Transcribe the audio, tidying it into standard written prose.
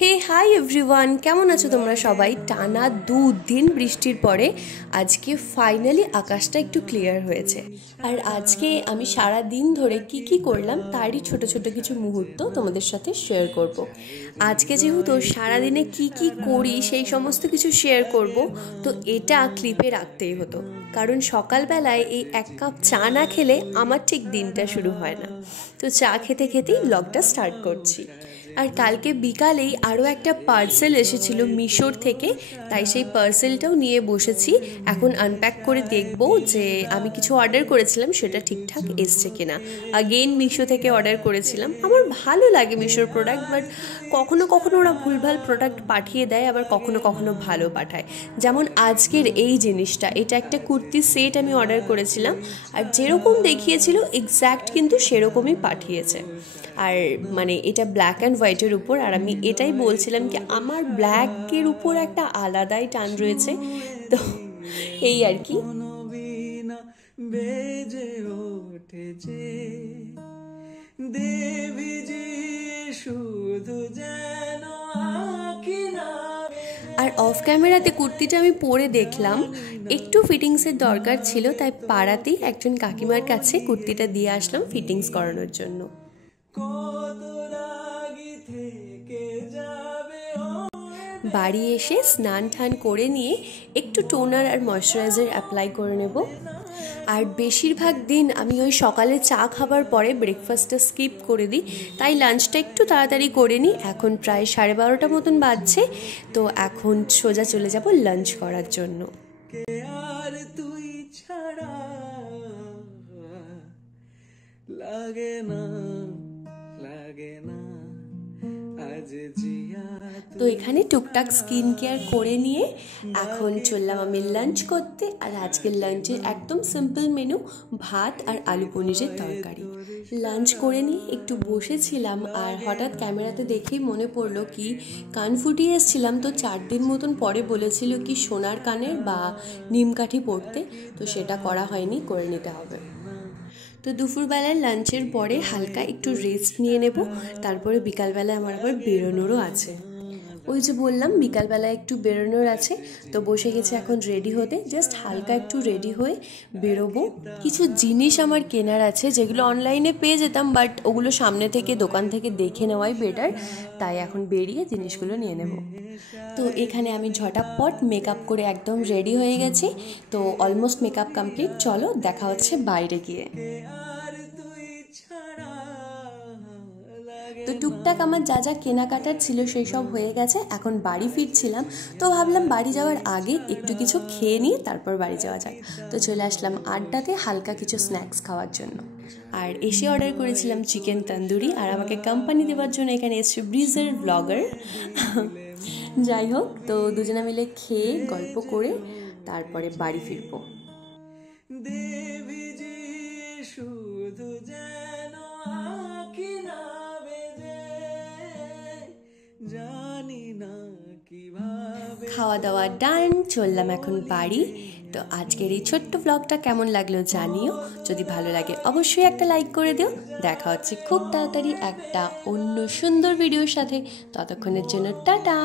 হে hi everyone, কেমন আছো তোমরা সবাই? টানা 2 দিন বৃষ্টির পরে আজকে ফাইনালি আকাশটা একটু ক্লিয়ার হয়েছে। আর আজকে আমি সারা দিন ধরে কি করলাম তারই ছোট ছোট কিছু মুহূর্ত তোমাদের সাথে শেয়ার করব। আজকে যেহেতু সারাদিনে কি করি সেই সমস্ত কিছু শেয়ার করব, তো এটা ক্লিপে রাখতেই হতো, কারণ সকালবেলায় এই 1 কাপ চা না খেলে আমার ঠিক দিনটা শুরু হয় না। তো চা খেতে খেতেই ব্লগটা স্টার্ট করছি। আর কালকে বিকালেই আরও একটা পার্সেল এসেছিল মিশোর থেকে, তাই সেই পার্সেলটাও নিয়ে বসেছি। এখন আনপ্যাক করে দেখব যে আমি কিছু অর্ডার করেছিলাম সেটা ঠিকঠাক এসছে কিনা। আগেইন মিশো থেকে অর্ডার করেছিলাম। আমার ভালো লাগে মিশোর প্রোডাক্ট, বাট কখনো কখনো ওরা ভুলভাল প্রোডাক্ট পাঠিয়ে দেয়, আবার কখনো কখনো ভালো পাঠায়। যেমন আজকের এই জিনিসটা, এটা একটা কুর্তি সেট আমি অর্ডার করেছিলাম, আর যেরকম দেখিয়েছিল এক্স্যাক্ট কিন্তু সেরকমই পাঠিয়েছে। আর মানে এটা ব্ল্যাক অ্যান্ড হোয়াইটের উপর, আর আমি এটাই বলছিলাম কি আমার ব্ল্যাকের উপর একটা আলাদাই টান রয়েছে, তো এই আর কি। বেজে উঠেছে দেবী জি শুধু যেন আর অফ ক্যামেরাতে কুর্তিটা আমি পরে দেখলাম একটু ফিটিংসের দরকার ছিল, তাই পাড়াতেই একজন কাকিমার কাছে কুর্তিটা দিয়ে আসলাম ফিটিংস করানোর জন্য। বাড়ি এসে স্নান টান করে নিয়ে একটু টোনার আর ময়শ্চারাইজার অ্যাপ্লাই করে নেব। আর বেশিরভাগ দিন আমি ওই সকালে চা খাবার পরে ব্রেকফাস্টটা স্কিপ করে দিই, তাই লাঞ্চটা একটু তাড়াতাড়ি করে নিই। এখন প্রায় 12:30 মতন বাজছে, তো এখন সোজা চলে যাব লাঞ্চ করার জন্য। আর তুই ছাড়া লাগে না তো এখানে টুকটাক স্কিন কেয়ার করে নিয়ে এখন চললাম আমি লাঞ্চ করতে। আর আজকের লাঞ্চে একদম সিম্পল মেনু, ভাত আর আলু পনিরের তরকারি। লাঞ্চ করে নিয়ে একটু বসেছিলাম, আর হঠাৎ ক্যামেরাতে দেখেই মনে পড়লো কি কান ফুটিয়ে এসেছিলাম, তো 4 দিন মতন পরে বলেছিল কি সোনার কানের বা নিমকাঠি পড়তে, তো সেটা করা হয়নি, করে নিতে হবে। তো দুপুরবেলায় লাঞ্চের পরে হালকা একটু রেস্ট নিয়ে নেব, তারপরে বিকালবেলায় আমার আবার বেরোনোরও আছে। ওই যে বললাম বিকালবেলায় একটু বেরোনোর আছে, তো বসে গেছে এখন রেডি হতে। জাস্ট হালকা একটু রেডি হয়ে বেরোবো। কিছু জিনিস আমার কেনার আছে যেগুলো অনলাইনে পেয়ে যেতাম, বাট ওগুলো সামনে থেকে দোকান থেকে দেখে নেওয়াই বেটার, তাই এখন বেরিয়ে জিনিসগুলো নিয়ে নেব। তো এখানে আমি ঝটাপট মেকআপ করে একদম রেডি হয়ে গেছি, তো অলমোস্ট মেকআপ কমপ্লিট। চলো দেখা হচ্ছে বাইরে গিয়ে। তো টুকটাক আমার যা যা কেনাকাটার ছিল সেই সব হয়ে গেছে, এখন বাড়ি ফিরছিলাম, তো ভাবলাম বাড়ি যাওয়ার আগে একটু কিছু খেয়ে নিয়ে তারপর বাড়ি যাওয়া যাক। তো চলে আসলাম আড্ডাতে হালকা কিছু স্ন্যাক্স খাওয়ার জন্য। আর এসে অর্ডার করেছিলাম চিকেন তন্দুরি, আর আমাকে কোম্পানি দেওয়ার জন্য এখানে এসছে ব্রিজের ব্লগার। যাই হোক, তো দুজনে মিলে খেয়ে গল্প করে তারপরে বাড়ি ফিরবো। খাওয়া দাওয়া ডান, চললাম এখন বাড়ি। তো আজকের এই ছোট্ট ব্লগটা কেমন লাগলো জানিও, যদি ভালো লাগে অবশ্যই একটা লাইক করে দিও। দেখা হচ্ছে খুব তাড়াতাড়ি একটা অন্য সুন্দর ভিডিওর সাথে, ততক্ষণের জন্য টাটা।